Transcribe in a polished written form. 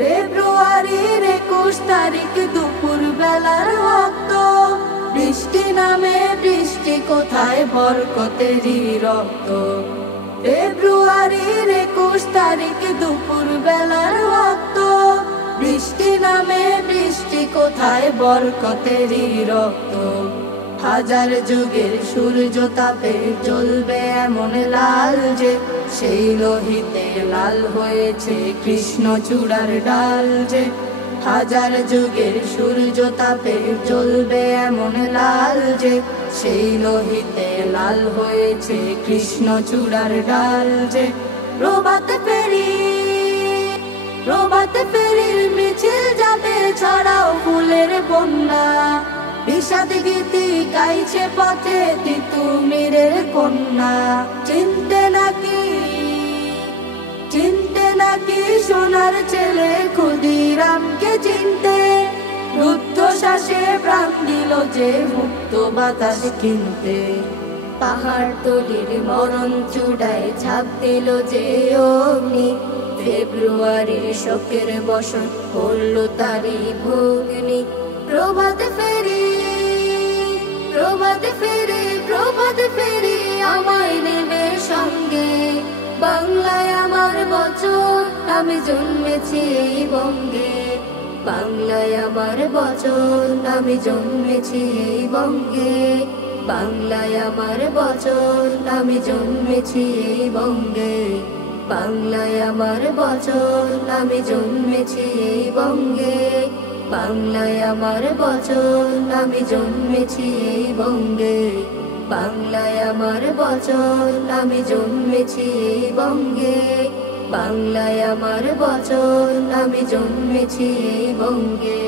ফেব্রুয়ারির 21 তারিখ দুপুর বেলার রক্ত, বৃষ্টি নামে বৃষ্টি কোথায় বরকতেরই রক্ত। ফেব্রুয়ারির 21 তারিখ দুপুর বেলার রক্ত, বৃষ্টি নামে বৃষ্টি কোথায় বরকতেরই রক্ত। হাজার যুগের সূর্য তাপে জ্বলবে এমন লাল যে, সেই লোহিতে লাল হয়েছে কৃষ্ণচূড়ার ডাল যে। হাজার যুগের সূর্য তাপে জ্বলবে এমন লাল যে, সেই লোহিতে লাল হয়েছে কৃষ্ণচূড়ার ডাল যে। প্রভাত ফেরির মিছিল যাবে ছড়াও ফুলের বন্যা, বিষাদ গীতি গাইছে পথে তিতুমিরের কন্যা। চিনতে নাকি সোনার ছেলে ক্ষুদিরামকে চিনতে, রুদ্ধশ্বাসে প্রাণ দিল যে মুক্ত বাতাস কিনতে। পাহাড় তলির মরণ চূড়ায় ঝাঁপ দিল যে অগ্নি, ফেব্রুয়ারির শোকের বসন করলো তারই ভগ্নি। প্রভাত ফেরি আমায় নেবে সঙ্গে, বাংলায় আমার বছর আমি জন্মেছি এই বঙ্গে। বাংলায় আমার বছর আমি জন্মেছি এই বঙ্গে। বাংলায় আমার বছর আমি জন্মেছি এই বঙ্গে। বাংলায় আমার বছর আমি জন্মেছি এই বঙ্গে। বাংলায় আমার বছর আমি জন্মেছি এই বঙ্গে। বাংলায় আমার বছর আমি জন্মেছি এই বঙ্গে। বাংলায় আমার বছর আমি জন্মেছি এই বঙ্গে।